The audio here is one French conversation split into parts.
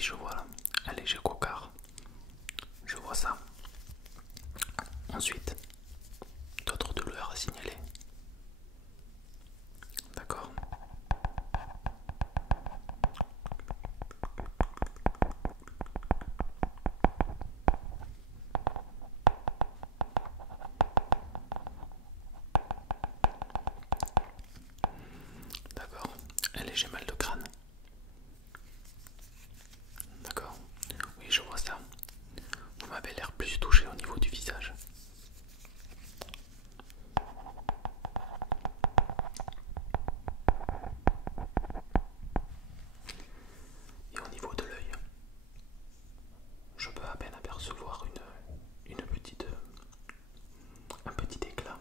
Oui, je vois là. Un léger cocard. Je vois ça. Ensuite, d'autres douleurs à signaler. D'accord. D'accord. Un léger mal de crâne. D'accord. Oui, je vois ça. Vous m'avez l'air plus touché au niveau du visage. Et au niveau de l'œil, je peux à peine apercevoir un petit éclat.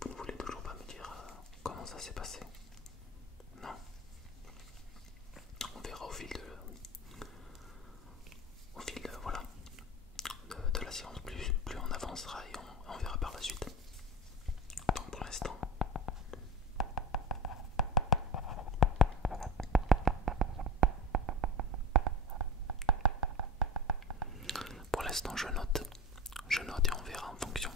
Vous ne voulez toujours pas me dire comment ça s'est passé? Non. On verra voilà, de la séance, plus on avancera et on verra par la suite. Donc pour l'instant je note et on verra en fonction.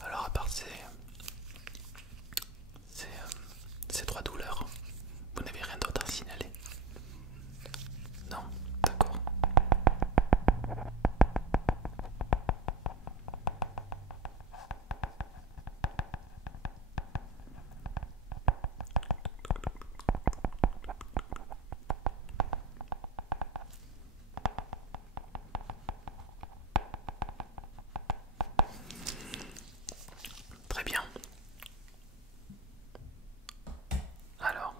Alors à part ces trois douleurs, vous n'avez rien d'autre à signaler? Non, d'accord. Très bien. Alors,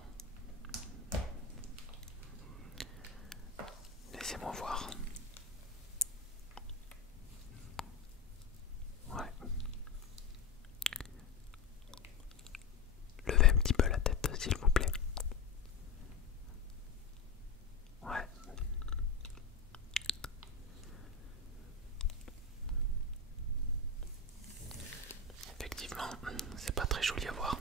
laissez-moi voir. Ouais. Levez un petit peu la tête, s'il vous plaît. Ouais. Effectivement, c'est pas très joli à voir.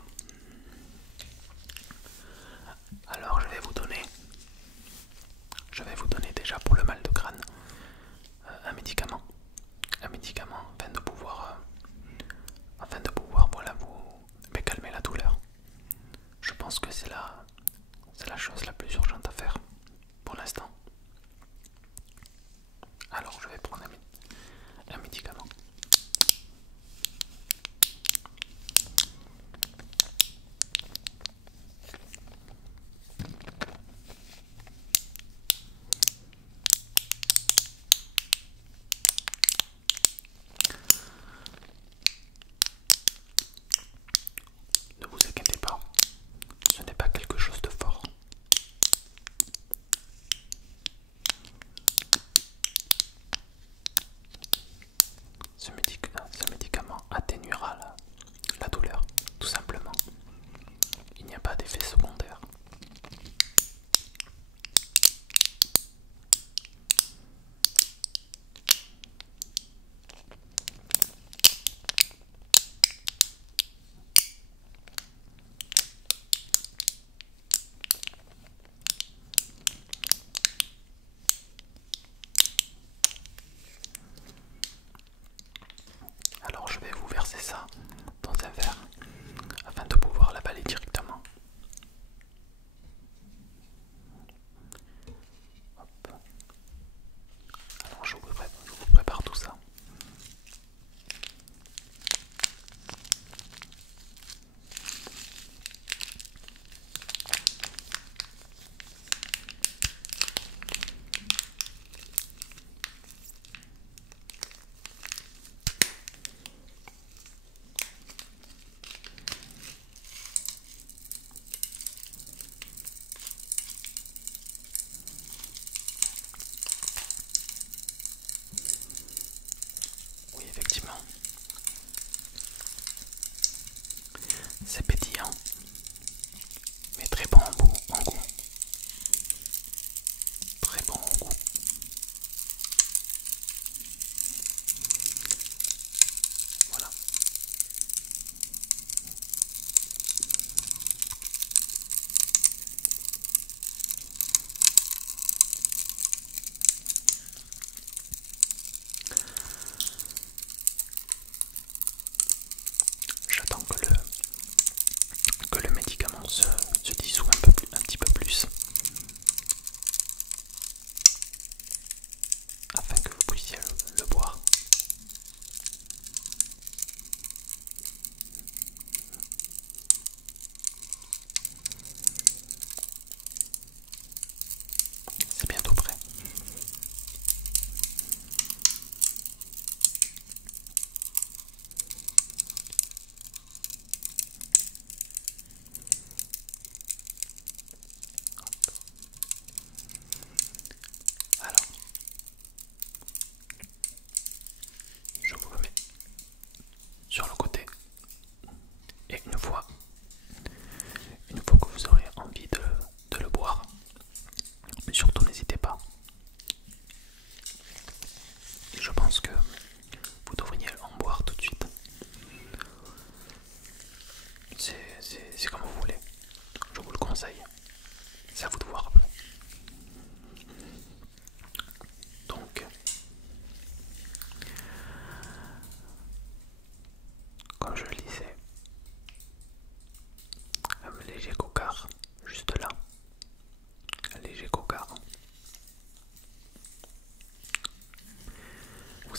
Alors je vais vous donner déjà pour le mal de crâne un médicament. Un médicament afin de pouvoir voilà, vous calmer la douleur. Je pense que c'est la chose la plus urgente à faire pour l'instant. Alors je vais prendre un médicament. Ne vous inquiétez pas, ce n'est pas quelque chose de fort.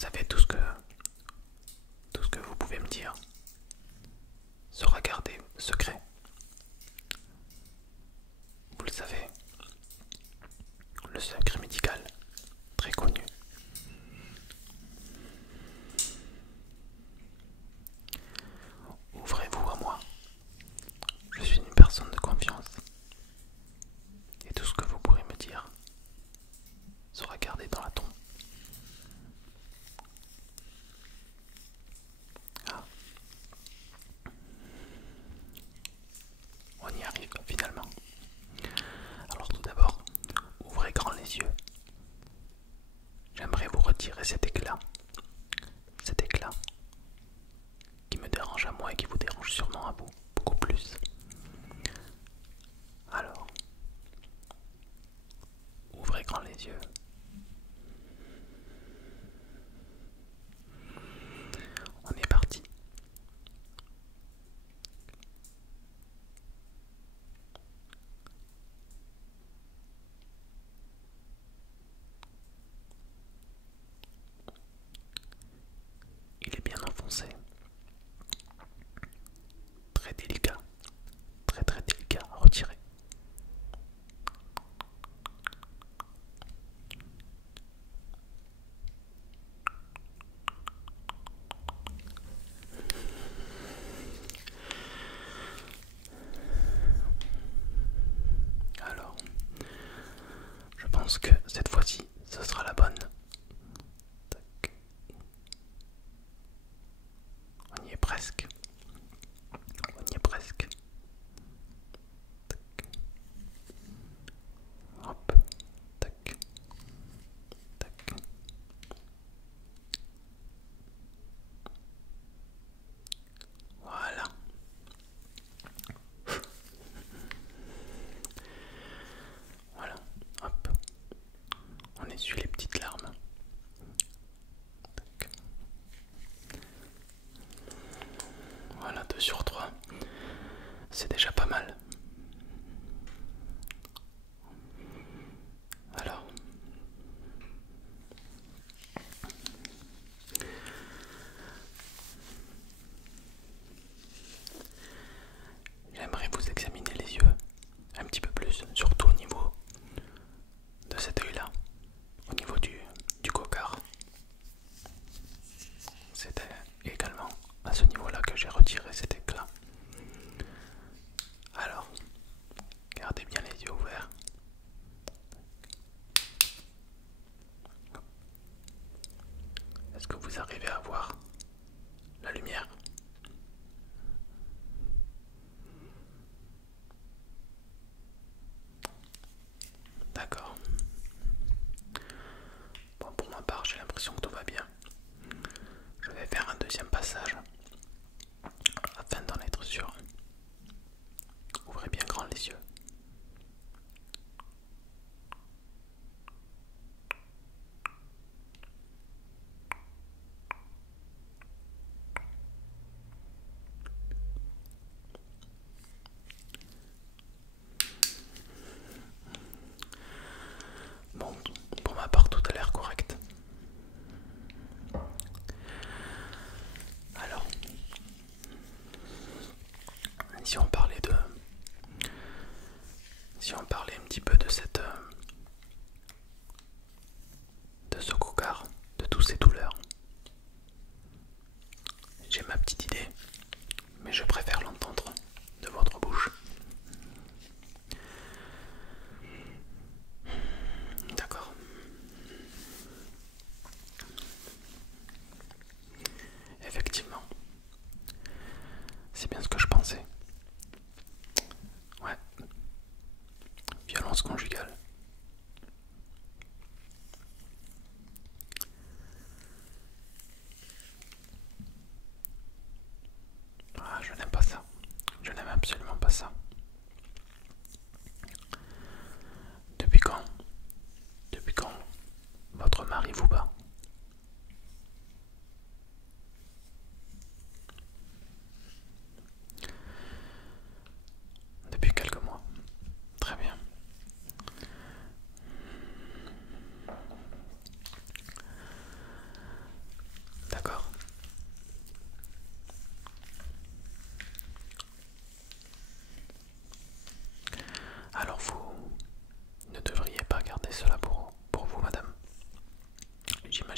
savez, tout ce que vous pouvez me dire sera gardé secret. Vous le savez, le secret médical, très connu. Ouvrez-vous à moi. Je suis une personne de confiance. Et tout ce que vous pourrez me dire sera gardé dans la tombe. Ah. On y arrive finalement. Alors tout d'abord, ouvrez grand les yeux. J'aimerais vous retirer cet éclat qui me dérange à moi et qui vous dérange sûrement à vous, beaucoup plus. Alors, ouvrez grand les yeux. On est parti. Il est bien enfoncé. Très délicat. Très très délicat à retirer. Alors, je pense que cette fois-ci, ce sera la bonne. Tac. On y est presque. On y est presque. Tac. Hop. Tac. Tac. Voilà. Voilà. Hop. On essuie les petites larmes. Tac. Voilà, 2 sur 3. C'est déjà pas mal. Alors, j'aimerais vous examiner les yeux un petit peu plus, surtout au niveau de cet œil là, au niveau du cocard. C'était également à ce niveau là que j'ai retiré cet éclat. Alors, gardez bien les yeux ouverts. Est-ce que vous arrivez à voir la lumière? D'accord. Bon, pour ma part, j'ai l'impression que tout va bien. Je vais faire un deuxième passage afin d'en être sûr. Ouvrez bien grand les yeux.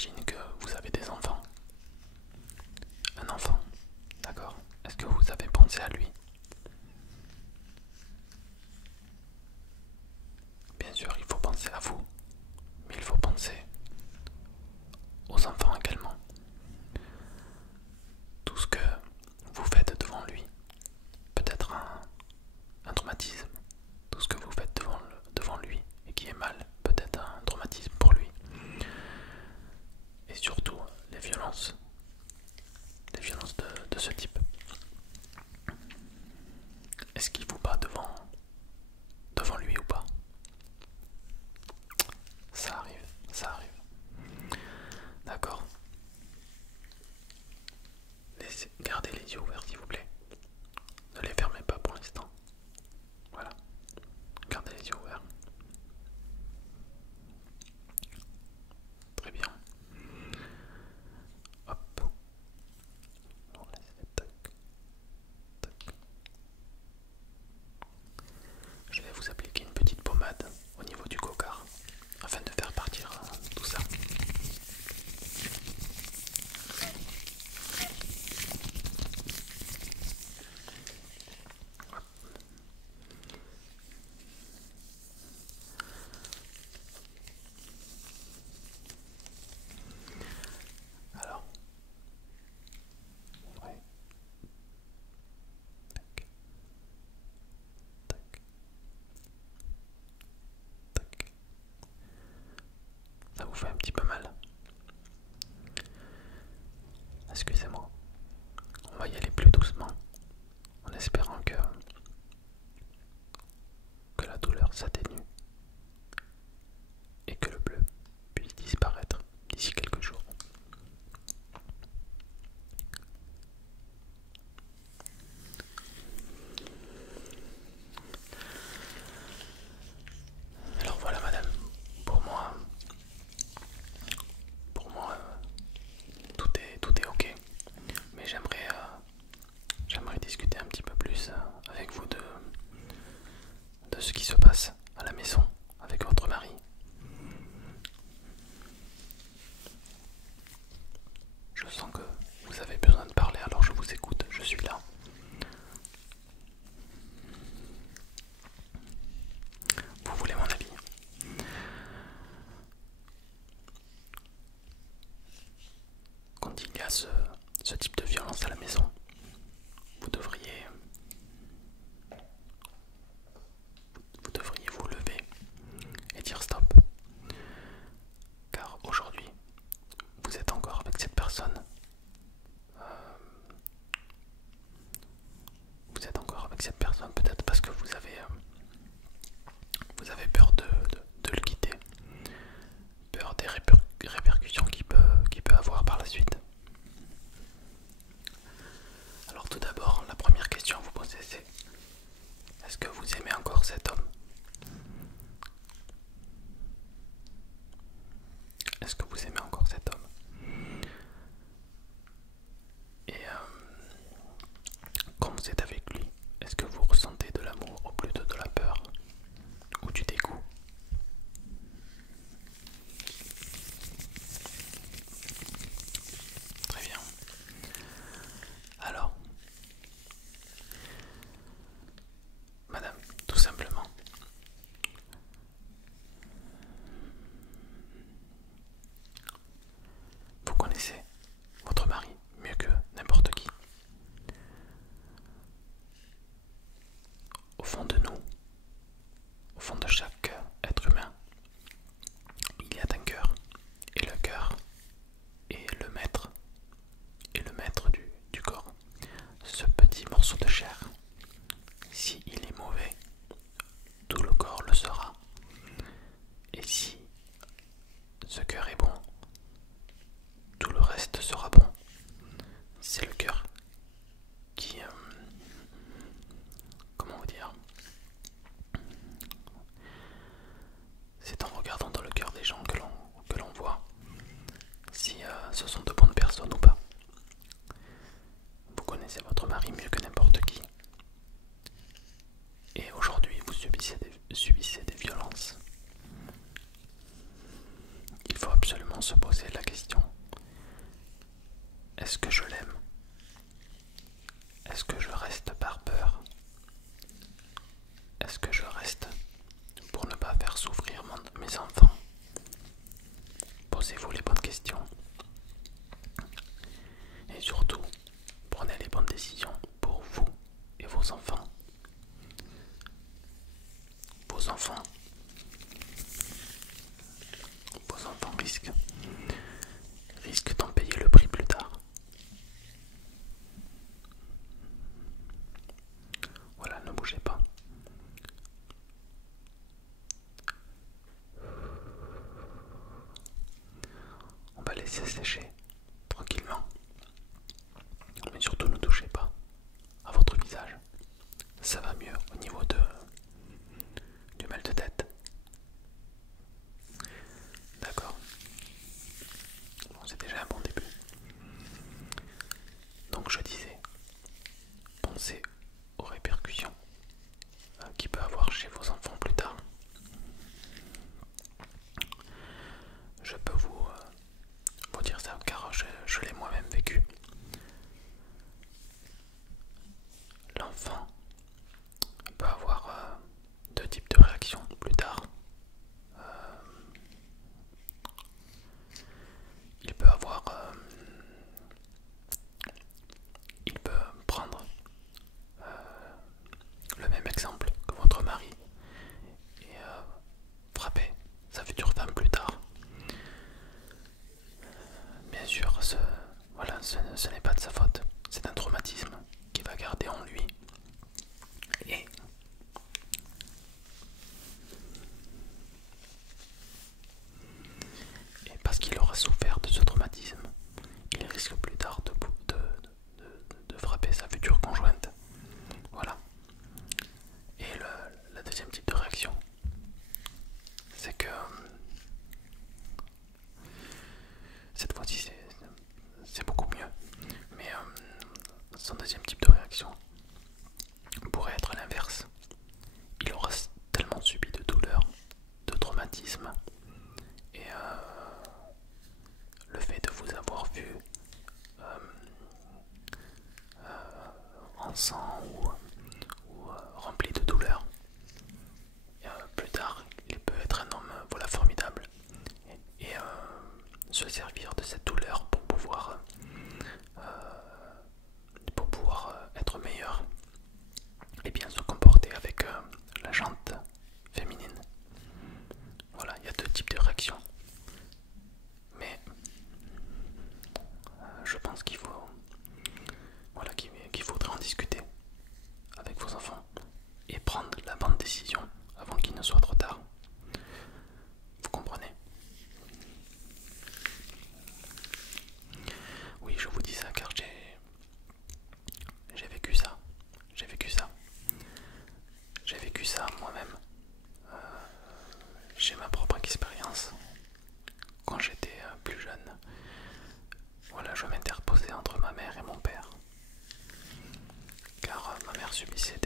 j'imagine que vous avez des enfants. Un enfant, d'accord. Est-ce que vous avez pensé à lui? Bien sûr, il faut penser à vous, mais il faut penser aux enfants également. Tout ce que vous faites devant lui peut être un traumatisme. Tout ce que vous faites devant lui et qui est mal peut être un traumatisme pour lui. Et surtout, les violences de ce type. Est-ce qu'il vous bat devant lui ou pas? Ça arrive, ça arrive. D'accord. Gardez les yeux ouverts s'il vous plaît. Ne les fermez pas pour l'instant. Voilà. Gardez les yeux ouverts. Très bien. Hop. On laisse. Tac. Tac. Je vais vous appliquer une petite pommade au niveau du cocar afin de faire partir tout ça. Alors, ouais. Tac, tac, tac. Ça vous fait un petit peu mal? Excusez-moi. On va y aller plus doucement, en espérant que la douleur s'atténue et que le bleu puisse disparaître d'ici quelques jours. Alors voilà madame, pour moi tout est ok, mais j'aimerais discuter un petit peu plus avec vous de ce qui se passe à la maison avec votre mari. Je sens que vous avez besoin de parler, alors je vous écoute, je suis là. Vous voulez mon avis? Quand il y a ce type de violence à la maison, vous devriez vous lever et dire stop. Car aujourd'hui, vous êtes encore avec cette personne. Vous êtes encore avec cette personne peut-être parce que vous avez peur de le quitter. Peur des répercussions qu'il peut avoir par la suite. Alors tout d'abord, la première question à vous poser c'est: est-ce que vous aimez encore cet homme? Est-ce que vous aimez encore cet homme? Et quand vous êtes avec lui, est-ce que vous ressentez de l'amour ou plutôt de la peur ou du dégoût? Très bien. Alors, madame, tout simplement, vous connaissez votre mari mieux que n'importe qui. Au fond de nous, au fond de chaque être humain, il y a un cœur. Et le cœur est le maître du corps. Ce petit morceau de chair, si il est mauvais, tout le corps le sera. Et si ce cœur est bon, tout le reste sera bon. C'est le cœur qui... comment vous dire? C'est en regardant dans le cœur des gens que l'on voit si ce sont de bonnes personnes ou pas. Vous connaissez votre mari mieux que n'importe qui. Et aujourd'hui, vous subissez des violences. Il faut absolument se poser la question: Est-ce que je l'aime? Est-ce que je reste par peur? Est-ce que je reste pour ne pas faire souffrir mes enfants? Posez-vous les bonnes questions. Et surtout, prenez les bonnes décisions pour vous et vos enfants. Vos enfants. Vos enfants risquent d'en payer le prix plus tard. Voilà, ne bougez pas. On va laisser sécher tranquillement. Mais surtout ne touchez pas à votre visage. Ça va mieux au niveau du mal de tête. D'accord. Bon, c'est déjà un bon début. Donc je disais, pensez aux répercussions qu'il peut avoir chez vos enfants plus tard. Je peux vous dire ça car je l'ai moi-même vécu. L'enfant peut avoir deux types de réactions plus tard. Il peut avoir, il peut prendre le même exemple que votre mari et frapper sa future femme plus tard. Bien sûr, ce n'est pas de sa faute, c'est un traumatisme qu'il va garder en lui. Et parce qu'il aura souffert de ce traumatisme, il risque plus tard de frapper sa future conjointe. Voilà. Et la deuxième type de réaction, c'est que cette fois-ci c'est beaucoup mieux. Mais son deuxième type de réaction pourrait être l'inverse. Il aura tellement subi de douleur, de traumatisme, et le fait de vous avoir vu en sang ou rempli de douleur, plus tard il peut être un homme formidable et se servir de cette douleur pour pouvoir être meilleur et bien se comporter avec la jante féminine. Voilà, il y a deux types de réactions. Mais je pense qu'il faut, qu'il faudrait en discuter avec vos enfants et prendre la bonne décision avant qu'il ne soit trop tard. Vous comprenez? Oui, je vous dis ça car j'ai vécu ça. J'ai vécu ça. J'ai vécu ça moi-même. J'ai ma propre expérience. Quand j'étais plus jeune, voilà, je m'interposais entre ma mère et mon père. Car ma mère subissait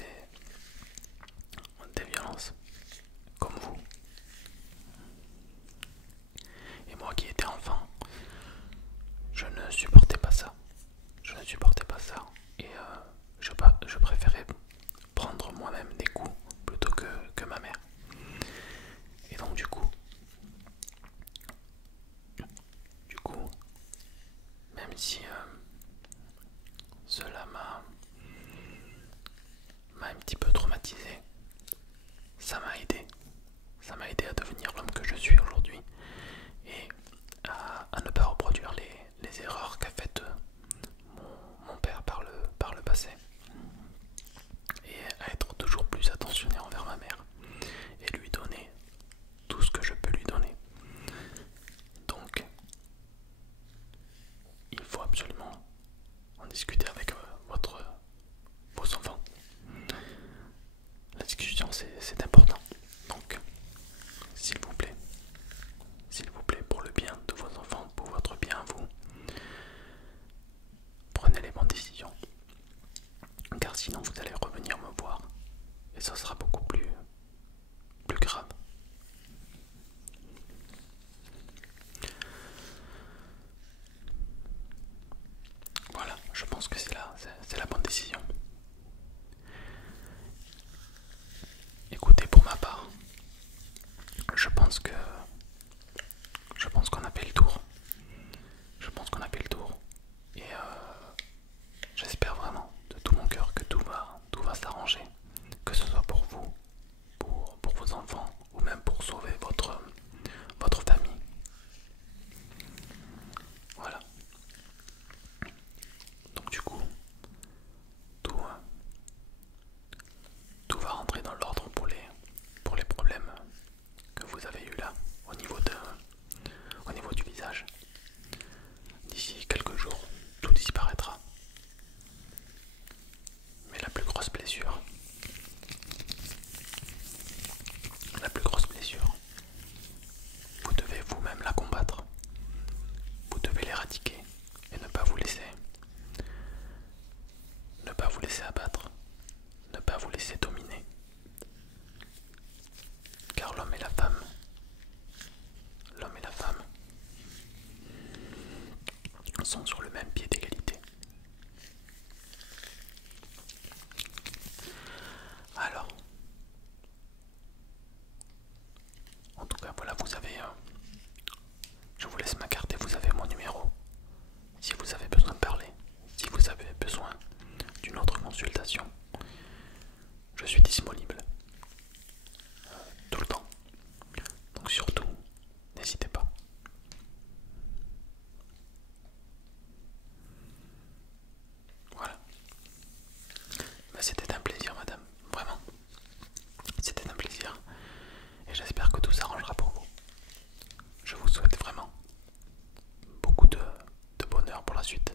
des violences, comme vous. Et moi qui étais enfant, je ne supportais pas ça. Je ne supportais pas ça. Et je préférais prendre moi-même des coups plutôt que ma mère. Et donc du coup, même si cela m'a un petit peu traumatisé, ça m'a aidé. Ça m'a aidé à devenir l'homme que je suis aujourd'hui et à ne pas reproduire les erreurs qu'a faites mon père par le passé. Et à être toujours plus attentionné envers ma mère et lui donner tout ce que je peux lui donner. Donc, il faut absolument en discuter avec pense que c'est la bonne décision. Écoutez, pour ma part, je pense qu'on a fait le tour. Je pense qu'on a fait le tour. Et j'espère vraiment de tout mon cœur que tout va s'arranger. Que ce soit pour vous, pour vos enfants, ou même pour sauver votre famille. Voilà. Donc du coup, tout, tout va rentrer dans l'ordre pour les problèmes que vous avez eu là au niveau du visage. D'ici quelques jours, tout disparaîtra. Mais la plus grosse blessure, vous devez vous-même la combattre. Vous devez l'éradiquer et ne pas vous laisser abattre, ne pas vous laisser dominer. Car l'homme et la femme sont sur le même pied d'égalité. Alors, en tout cas, voilà, vous avez, je vous laisse ma carte et vous avez mon numéro. Si vous avez besoin de parler, si vous avez besoin d'une autre consultation, je suis disponible tout le temps. Donc surtout, n'hésitez pas. Voilà. Bah, c'était un plaisir, madame. Vraiment. C'était un plaisir. Et j'espère que tout s'arrangera pour vous. Je vous souhaite vraiment beaucoup de bonheur pour la suite.